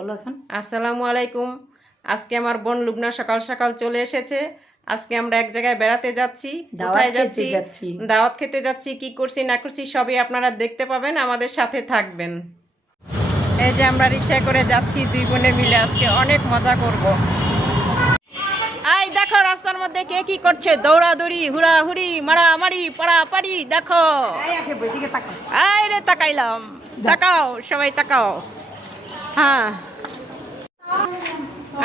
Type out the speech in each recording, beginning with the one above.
বলো এখন। আসসালামু আলাইকুম। আজকে আমার বোন লুবনা সকাল সকাল চলে এসেছে। আজকে আমরা এক জায়গায় বেড়াতে যাচ্ছি। কোথায় যাচ্ছি? দাওয়াত খেতে যাচ্ছি। কি করছি না করছি সবই আপনারা দেখতে পাবেন, আমাদের সাথে থাকবেন। এই যে আমরা রিক্সায় করে যাচ্ছি দুই বোনে মিলে, আজকে অনেক মজা করব। এই দেখো রাস্তার মধ্যে কে কি করছে, দৌড়াদৌড়ি, হুড়াহুড়ি, মারামারি, পাড়াপাড়ি। দেখো এই রে, তাকাইলাম, তাকাও সবাই তাকাও। হ্যাঁ,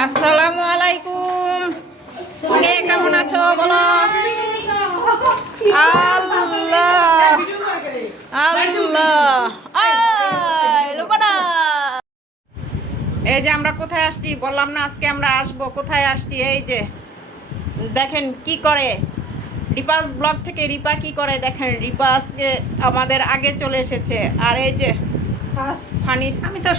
আসসালামু আলাইকুম। কে কেমন আছো বলো? আল্লাহ আল্লাহ। এই যে আমরা কোথায় আসছি বললাম না, আজকে আমরা আসবো। কোথায় আসছি? এই যে দেখেন কি করে রিপাস ব্লগ থেকে রিপা কি করে দেখেন। রিপা আজকে আমাদের আগে চলে এসেছে। আর এই যে আমি তো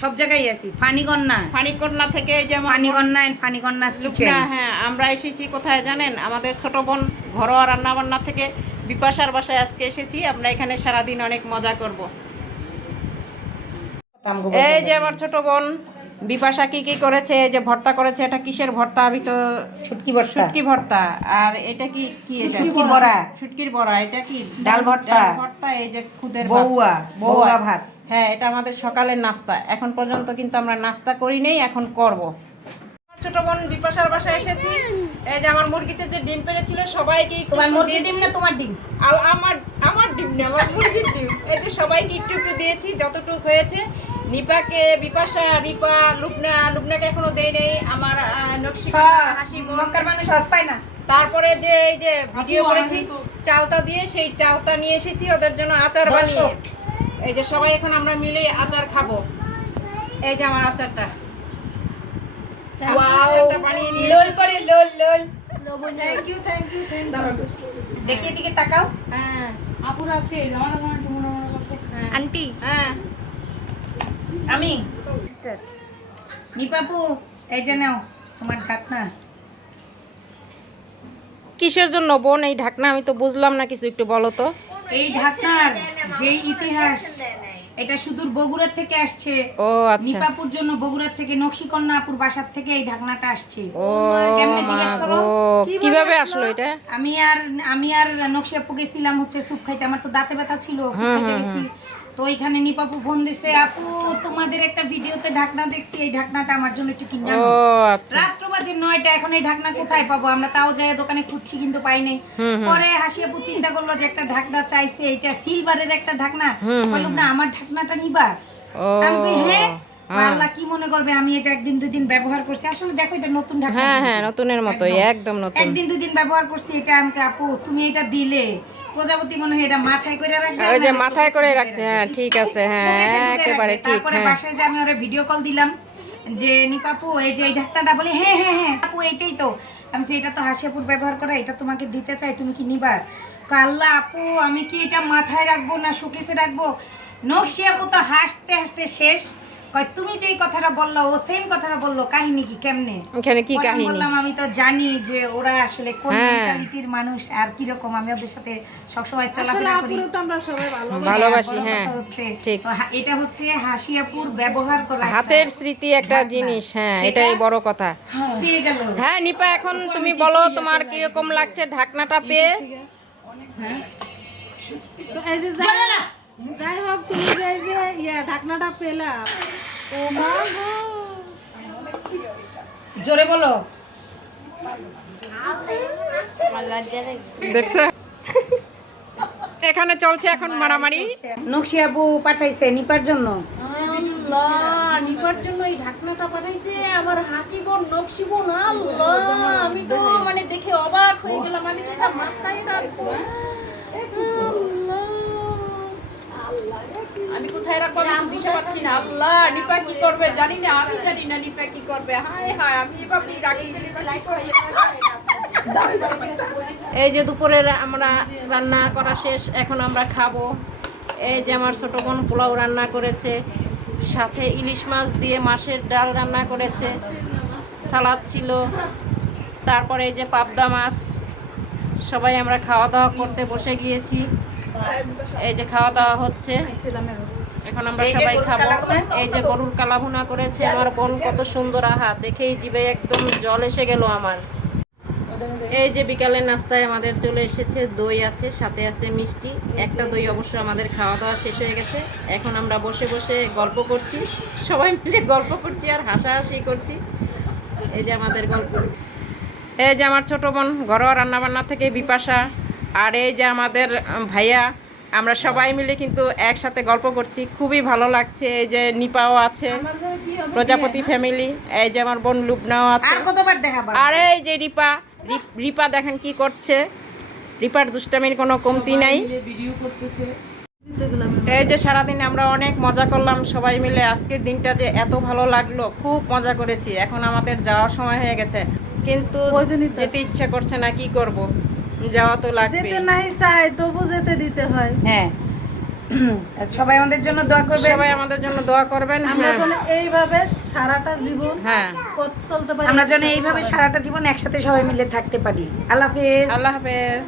সব জায়গায় আছি। ফানিকন্যা থেকে এই যে ফানিকন্যা হ্যাঁ, আমরা এসেছি কোথায় জানেন? আমাদের ছোট বোন ঘরোয়া রান্না বান্না থেকে বিপাশার বাসায় আজকে এসেছি। আমরা এখানে সারাদিন অনেক মজা করব। এই যে আমার ছোট বোন বিপাশা কি কি করেছে, এই যে ভর্তা করেছে। এটা কিসের ভর্তা? আমি তো শুটকি ভর্তা। আর এটা কি কি এটা? শুটকির বড়া। এটা কি? ডাল ভর্তা। এই যে খুদের বউয়া ভাত। হ্যাঁ, এটা আমাদের সকালের নাস্তা। এখন পর্যন্ত কিন্তু আমরা নাস্তা করি নেই, এখন করব। ছোট বোন বিপাশার বাসায় এসেছি। এই যে আমার মুরগিতে যে ডিম পেড়েছিল সবাইকে। তোমার মুরগির ডিম না তোমার ডিম? আমার ডিম না, আমার মুরগির ডিম। এই যে সবাইকে একটু একটু দিয়েছি যতটুকু হয়েছে। নিপাকে, বিপাশা, রিপা, লুবনাকে এখনো দেই নেই। আমার নকশিকা, হাসি, মক্কার মানুষ হজ পায় না। তারপরে যে এই যে ভিডিও করেছি চালতা দিয়ে, সেই চালতা নিয়ে এসেছি ওদের জন্য আচার বানিয়ে। এই যে সবাই এখন আমরা মিলে আচার খাবো। এই যে আমার আচারটা দেখি এদিকে তাকাও। হ্যাঁ আপুর আজকে আন্টি। হ্যাঁ আমি নিপাপু, এই যে নাও তোমার ঢাকনা। কিসের জন্য বোন এই ঢাকনা? আমি তো বুঝলাম না কিছু, একটু বলো তো। এই ঢাকনার যে ইতিহাস, এটা সুদূর বগুড়ার থেকে আসছে। ও আচ্ছা। নিপাপুর জন্য বগুড়ার থেকে নকশিকন্যা আপুর বাসার থেকে এই ঢাকনাটা আসছে। ও কেমনে জিজ্ঞেস করো? কিভাবে আসলো এটা? আমি আর নকশি আপু গেছিলাম হচ্ছে স্যুপ খাইতে। আমার তো দাঁতে ব্যথা ছিল, স্যুপ খাইতে গেছি। তো ওইখানে নিপাপু ফোন দিছে, আপু তোমাদের একটা ভিডিওতে ঢাকনা দেখছি, এই ঢাকনাটা আমার জন্য একটু কিনে আনো। আচ্ছা। রাত্র বাজে 9টা, এখন এই ঢাকনা কোথায় পাবো আমরা? তাও যাই দোকানে খুঁজছি কিন্তু পাই নাই। পরে হাসি আপু চিন্তা করলো যে একটা ঢাকনা চাইছে, এটা সিলভারের একটা ঢাকনা। বললাম না আমার ঢাকনাটা নিবা? আমি কই হ্যাঁ। আল্লাহ কি মনে করবে আমি এটা একদিন দুই দিন ব্যবহার করছি। আসলে দেখো এটা নতুন ঢাকনা। হ্যাঁ, নতুনের মতোই, একদম নতুন। একদিন দুই দিন ব্যবহার করছি। এটা আমাকে আপু তুমি এটা দিলে প্রজাপতি মনে হয় এটা মাথায় করে রাখবে। ওই যে মাথায় করে রাখছে। হ্যাঁ ঠিক আছে, হ্যাঁ একেবারে ঠিক। তারপরে বাসায় যে আমি ওরে ভিডিও কল দিলাম যে নিপাপু এই যে এই ঢাকনাটা, বলে হ্যাঁ হ্যাঁ হ্যাঁ আপু এইটাই তো। আমি এটা তো হাসিপুর ব্যবহার করা, এটা তোমাকে দিতে চাই, তুমি কি নিবা? আল্লাহ আপু আমি কি এটা মাথায় রাখবো না শোকেসে রাখবো? নকশি আপু তো হাসতে হাসতে শেষ। কয় তুমি যেই কথাটা বললো ও সেম কথাটা বললো, কাহিনী কি কেমনে? এখানে কি কাহিনী? বললাম আমি তো জানি যে ওরা আসলে কোন মেন্টালিটির মানুষ আর কি রকম। আমি ওদের সাথে সব সময় চলাফেরা করি, তো আমরা সবাই ভালোবাসি। হ্যাঁ ঠিক। এটা হচ্ছে হাসি আপুর ব্যবহার করা হাতের স্মৃতি একটা জিনিস। হ্যাঁ এটাই বড় কথা। পেয়ে গেল। হ্যাঁ নিপা, এখন তুমি বলো তোমার কি রকম লাগছে ঢাকনাটা পেয়ে? তো এই যে যাই হোক তুমি যে ঢাকনাটা পেলা, ও মা জোরে বলো। দেখছো এখানে চলছে এখন মারামারি। নকশি আপু পাঠাইছে নিপার জন্য। আল্লাহ নিপার জন্য এই ঢাকনাটা পাঠাইছে আমার হাসি বোন নকশি বোন। আল্লাহ আমি তো মানে দেখে অবাক হয়ে গেলাম। আমি তো এটা মাথায় রাখবো। আমি কোথায় রাখবো আমি দিশা পাচ্ছি না। আল্লাহ নিপা কি করবে জানি না, আমি জানি না নিপা কি করবে। হায় হায়, আমি এভাবেই রাখি। এই যে দুপুরের আমরা রান্না করা শেষ, এখন আমরা খাবো। এই যে আমার ছোট বোন পোলাও রান্না করেছে, সাথে ইলিশ মাছ দিয়ে মাছের ডাল রান্না করেছে, সালাদ ছিল, তারপরে এই যে পাবদা মাছ। সবাই আমরা খাওয়া দাওয়া করতে বসে গিয়েছি। এই যে খাওয়া দাওয়া হচ্ছে। এখন আমরা এই যে সবাই গরুর খাবো। কালাভুনা। এই যে গরুর কালাভুনা করেছে আমার বোন, কত সুন্দর, আহা দেখেই জিভে একদম জল এসে গেল আমার। এই যে বিকালের নাস্তায় আমাদের চলে এসেছে, দই আছে, সাথে আছে মিষ্টি। একটা দই অবশ্য আমাদের খাওয়া দাওয়া শেষ হয়ে গেছে। এখন আমরা বসে বসে গল্প করছি, সবাই মিলে গল্প করছি আর হাসাহাসি করছি। এই যে আমাদের গল্প। এই যে আমার ছোট বোন ঘরোয়া রান্নাবান্না থেকে বিপাশা, আর এই যে আমাদের ভাইয়া, আমরা সবাই মিলে কিন্তু একসাথে গল্প করছি, খুবই ভালো লাগছে। এই যে নিপাও আছে, প্রজাপতি ফ্যামিলি। এই যে আমার বোন লুবনাও আছে, আর কতবার দেখাবা? আর এই যে রিপা, রিপা দেখেন কি করছে, রিপার দুষ্টামির কোনো কমতি নাই। এই যে সারাদিন আমরা অনেক মজা করলাম সবাই মিলে। আজকের দিনটা যে এত ভালো লাগলো, খুব মজা করেছি। এখন আমাদের যাওয়ার সময় হয়ে গেছে, কিন্তু যেতে ইচ্ছা করছে না, কি করব, যাওয়া তো লাগবে। যেতে নাই চাই তবু যেতে দিতে হয়। হ্যাঁ, সবাই আমাদের জন্য দোয়া করবেন। সবাই আমাদের জন্য দোয়া করবেন। আমরা হ্যাঁ, যেন এইভাবে সারাটা জীবন হ্যাঁ, পথ চলতে পারি। আমরা যেন এইভাবে সারাটা জীবন একসাথে সবাই মিলে থাকতে পারি। আল্লাহ হাফেজ। আল্লাহ হাফেজ।